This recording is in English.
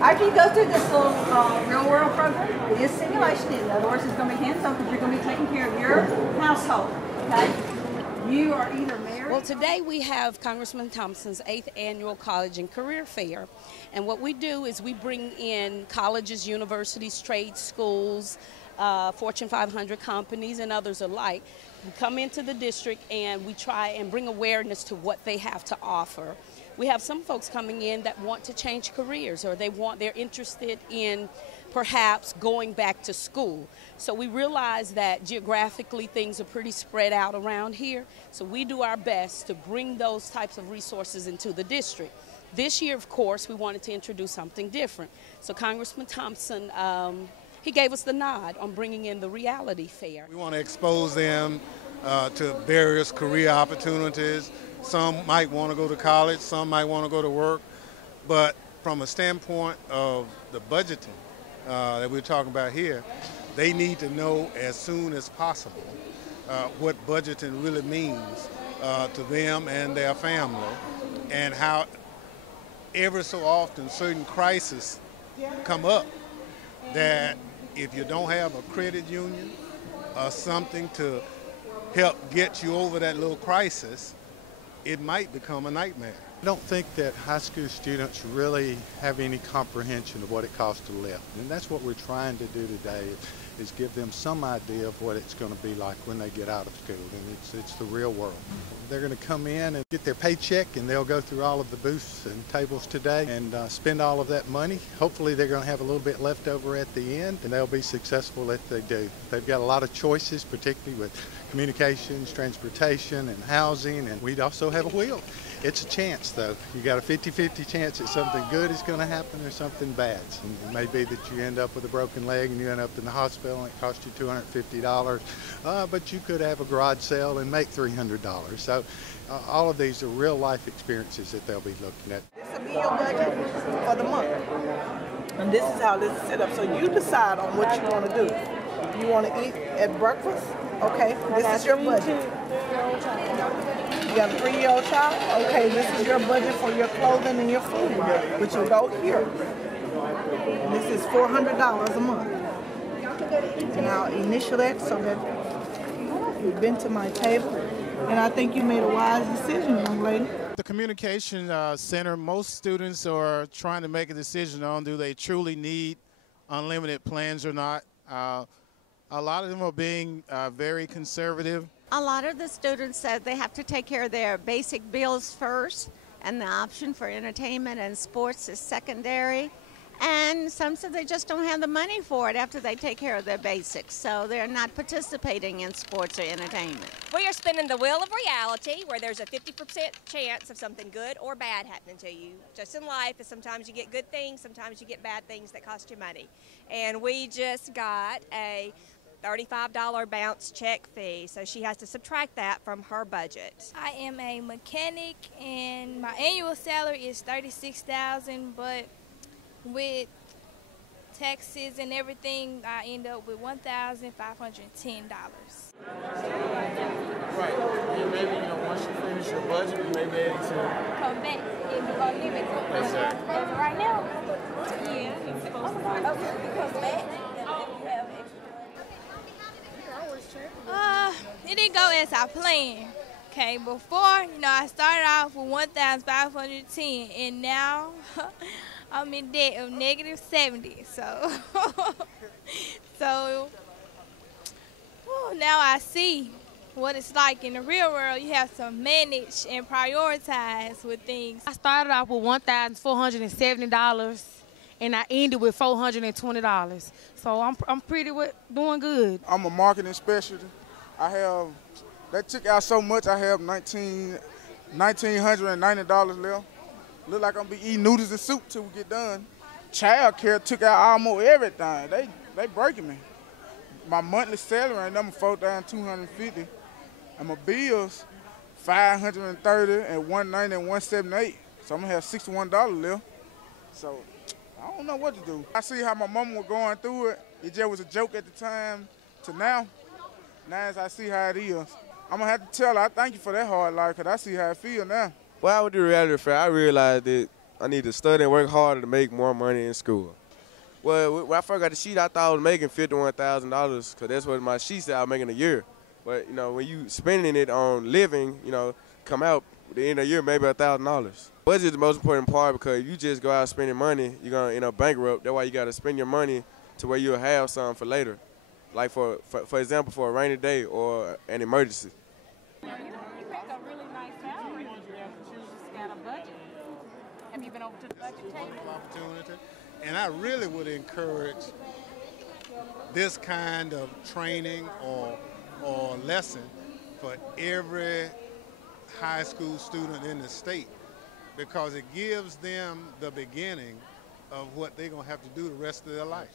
After you go through this little real-world program, it is simulation. In other words, it's going to be hands-on because you're going to be taking care of your household. Okay? You are either married. Well, today we have Congressman Thompson's 8th annual College and Career Fair. And what we do is we bring in colleges, universities, trade schools, Fortune 500 companies, and others alike. We come into the district and we try and bring awareness to what they have to offer. We have some folks coming in that want to change careers, or they're interested in perhaps going back to school. So we realize that geographically things are pretty spread out around here. So we do our best to bring those types of resources into the district. This year, of course, we wanted to introduce something different. So Congressman Thompson, he gave us the nod on bringing in the reality fair. We want to expose them to various career opportunities. Some might want to go to college, some might want to go to work, but from a standpoint of the budgeting that we're talking about here, they need to know as soon as possible what budgeting really means to them and their family, and how ever so often certain crises come up that if you don't have a credit union or something to help get you over that little crisis, it might become a nightmare. I don't think that high school students really have any comprehension of what it costs to live. And that's what we're trying to do today, is give them some idea of what it's going to be like when they get out of school. And it's the real world. They're going to come in and get their paycheck, and they'll go through all of the booths and tables today and spend all of that money. Hopefully they're going to have a little bit left over at the end, and they'll be successful if they do. They've got a lot of choices, particularly with communications, transportation, and housing, and we'd also have a wheel. It's a chance, though. You got a 50-50 chance that something good is going to happen or something bad. And it may be that you end up with a broken leg and you end up in the hospital and it costs you $250, but you could have a garage sale and make $300. So all of these are real life experiences that they'll be looking at. This will be your budget for the month. And this is how this is set up. So you decide on what you want to do. If you want to eat at breakfast, okay, this is your budget. You got a 3-year-old child? Okay, this is your budget for your clothing and your food, which will go here. And this is $400 a month. And I'll initial that so that you've been to my table. And I think you made a wise decision, young lady. The Communication Center, most students are trying to make a decision on do they truly need unlimited plans or not. A lot of them are being very conservative. A lot of the students said they have to take care of their basic bills first, and the option for entertainment and sports is secondary. And some said they just don't have the money for it after they take care of their basics, so they're not participating in sports or entertainment. We are spinning the wheel of reality, where there's a 50% chance of something good or bad happening to you. Just in life, sometimes you get good things, sometimes you get bad things that cost you money. And we just got a $35 bounce check fee, so she has to subtract that from her budget. I am a mechanic and my annual salary is $36,000, but with taxes and everything I end up with $1,510. Right, and maybe once you finish your budget, you may be able to come back if you are living. Exactly. Right now, yeah, you're supposed to come back. It didn't go as I planned. Okay, before, I started off with 1,510, and now I'm in debt of -70. So now I see what it's like in the real world. You have to manage and prioritize with things. I started off with $1,470. And I ended with $420. So I'm pretty doing good. I'm a marketing specialist. That took out so much, I have $1,990 left. Look like I'm gonna be eating noodles and soup till we get done. Child care took out almost everything. They breaking me. My monthly salary right now, I'm $4,250. And my bills, $530 and $190 and $178. So I'm gonna have $61 left. So I don't know what to do. I see how my mama was going through it. It just was a joke at the time to now. Now as I see how it is, I'm going to have to tell her I thank you for that hard life, because I see how I feel now. Well, with the reality fair, I realized that I need to study and work harder to make more money in school. Well, when I first got the sheet, I thought I was making $51,000 because that's what my sheet said I was making a year. But, you know, when you spending it on living, you know, come out at the end of the year maybe $1,000. Budget is the most important part because if you just go out spending money, you're going to end up bankrupt. That's why you got to spend your money to where you'll have something for later. Like, for example, for a rainy day or an emergency. You make a really nice salary. You just got a budget. Have you been over to the budget table? Opportunity. And I really would encourage this kind of training or lesson for every high school student in the state, because it gives them the beginning of what they're going to have to do the rest of their life.